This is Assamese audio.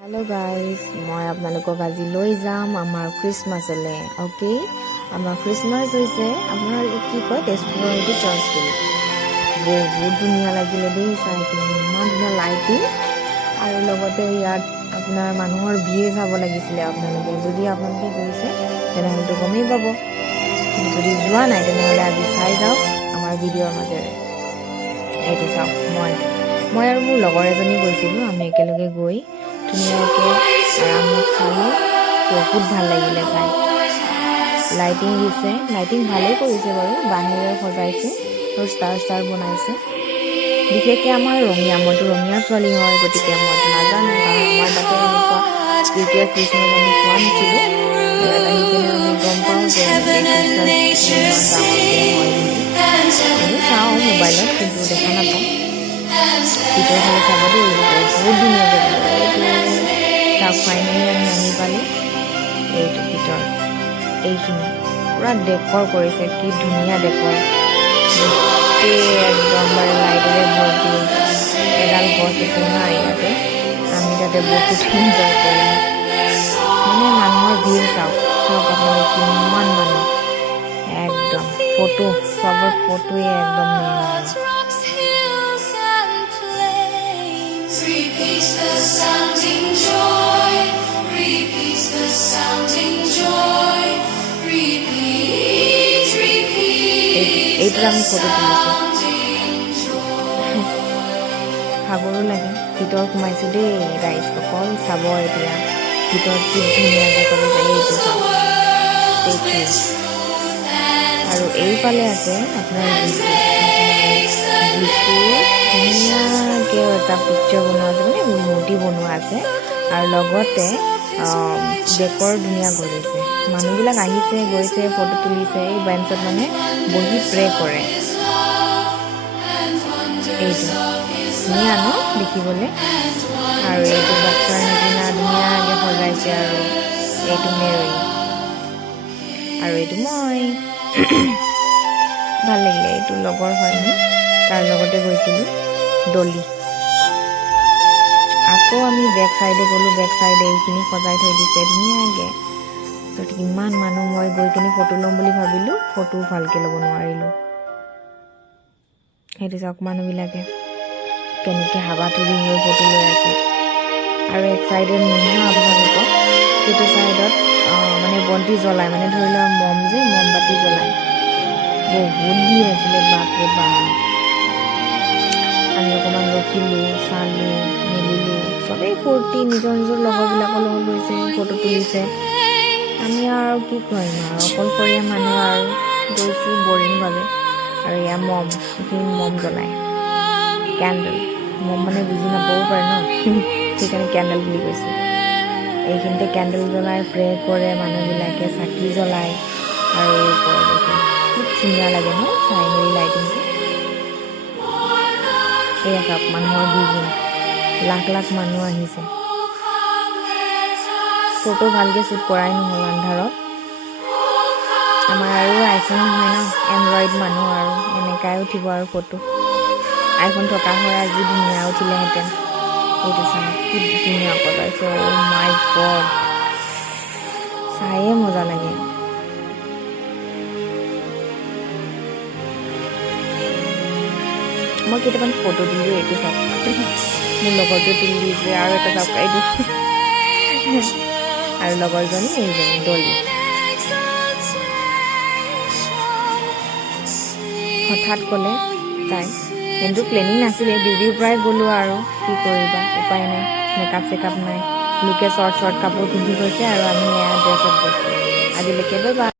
हेलो गाइस मैं आपनालोকক আজি লৈ যাম আমাৰ ক্ৰিসমাছলে ওকে আমাৰ ক্ৰিসমাছ হৈছে আপোনাৰ কি কয় তেজপুৰৰ এইটো চাৰ্চ বুলি বহুত ধুনীয়া লাগিলে দেই চাই ইমান ধুনীয়া লাইটিং আৰু লগতে ইয়াত আপোনাৰ মানুহৰ ভিৰ চাব লাগিছিলে আপোনালোকে যদি আপোনালোকে গৈছে তেনেহ'লে গমেই পাব যদি যোৱা নাই তেনেহ'লে আজি চাই যাওক আমাৰ ভিডিঅ'ৰ মাজেৰে এইটো চাওক মই আৰু মোৰ লগৰ এজনী গৈছিলোঁ আমি একেলগে গৈ ধুনীয়াকৈ আৰামত চালোঁ বহুত ভাল লাগিলে চাই লাইটিং দিছে লাইটিং ভালেই কৰিছে বাৰু বাহিৰে সজাইছে আৰু ষ্টাৰ বনাইছে বিশেষকৈ আমাৰ মইতো ৰঙীয়া ছোৱালী হয় গতিকে মইতো নাজানো কাৰণ আমাৰ তাতে এনেকুৱা যেতিয়া ক্ৰিছমাছ আমি চোৱা নাছিলোঁ ইয়াত আহি কিনে আমি গম পাওঁ যে ক্ৰিছমাছ ইমান ডাঙৰকৈ হয় বুলি আমি চাওঁ মোবাইলত কিন্তু দেখা নাপাওঁ ভিতৰ ফালে চাব দেই বহুত ধুনীয়াকৈ চাওক ফাইনেলি আমি আহি পালোঁ এইটো ভিতৰত এইখিনি পূৰা ডেকৰ কৰিছে কি ধুনীয়া ডেকৰ গোটেই একদম বাৰু লাইটেৰে ভৰ্তি এডাল গছ আছে না ইয়াতে আমি তাতে বহুত এনজয় কৰিলোঁ মানে মানুহৰ ভিৰ চাওক আপোনালোকে কিমান মানুহ একদম ফটো চবৰ ফটোৱে একদম Repeats the sounding joy. Repeats the sounding joy. Repeat. এইটো আমি ফটো তুলিছোঁ ভাগৰো লাগে ভিতৰত সোমাইছোঁ দেই ৰাইজসকল চাব এতিয়া ভিতৰত কি ধুনীয়াকৈ কৰিছে এইটো চাওক আৰু এইফালে আছে আপোনাৰ ধুনীয়াকৈ এটা পিকচাৰ বনোৱা আছে মানে মূৰ্তি বনোৱা আছে আৰু লগতে ডেকৰ ধুনীয়া কৰিছে মানুহবিলাক আহিছে গৈছে ফটো তুলিছে এই বেঞ্চত মানে বহি প্ৰে কৰে এইটো ধুনীয়া ন দেখিবলৈ আৰু এইটো বাচ্চাৰ নিচিনা ধুনীয়াকৈ সজাইছে আৰু এইটো মেৰৈ আৰু এইটো মই ভাল লাগিলে এইটো লগৰ হয় মোৰ তাৰ লগতে গৈছিলোঁ ডলি আকৌ আমি বেক চাইডে গ'লোঁ বেক চাইডে এইখিনি সজাই থৈ দিছে ধুনীয়াকৈ তাৰপিছত ইমান মানুহ মই গৈ কিনে ফটো ল'ম বুলি ভাবিলোঁ ফটোও ভালকৈ ল'ব নোৱাৰিলোঁ সেইটো চাওক মানুহবিলাকে কেনেকৈ হাবাথুৰি হৈ ফটো লৈ আছে আৰু এক চাইডে নিম আপোনালোকক সেইটো চাইডত মানে বন্তি জ্বলায় মানে ধৰি লোৱা মমবাতি জ্বলায় বহুত ভিৰ আছিলে বাপৰে বাপ আমি অকণমান ৰখিলোঁ চালোঁ মেলিলোঁ চবেই ফূৰ্তি নিজৰ লগৰবিলাকৰ লগত গৈছে ফটো তুলিছে আমি আৰু কি কৰিম আৰু অকলশৰীয়া মানুহ আৰু গৈছোঁ বৰিংভাৱে আৰু এয়া এইখিনি মম জ্বলায় কেণ্ডেল মম মানে বুজি নাপাবও পাৰে ন সেইকাৰণে কেণ্ডেল বুলি কৈছে এইখিনিতে কেণ্ডেল জ্বলাই প্ৰে কৰে মানুহবিলাকে চাকি জ্বলায় আৰু এই ওপৰত কি ধুনীয়া লাগে ন চাই মেলি লাইটিংটো এয়া চাওক মানুহৰ ভিৰ লাখ মানুহ আহিছে ফটো ভালকৈ শ্বুট কৰাই নহ'ল আন্ধাৰত আমাৰ আৰু আইফোন নহয় ন এণ্ড্ৰইড মানুহ আৰু এনেকাই উঠিব আৰু ফটো আইফোন থকা হয় আজি ধুনীয়া উঠিলেহেঁতেন এইটো চাওক কি ধুনীয়া সজাইছে অ' মাই গড চায়ে মজা লাগে মই কেইটামান ফটো দিলোঁ এইটো চাওক মোৰ লগৰটোৱে তুলি দিছে আৰু এটা চাওক এইটো আৰু লগৰজনী এইজনী ডলি হঠাৎ ক'লে তাই কিন্তু প্লেনিং নাছিলে ডিউটিৰ পৰাই গ'লোঁ আৰু কি কৰিবা উপায় নাই মেকআপ চেকআপ নাই লোকে শ্বৰ্ট কাপোৰ পিন্ধি গৈছে আৰু আমি এয়া ড্ৰেছত গৈছোঁ আজিলৈকে বাই বাই।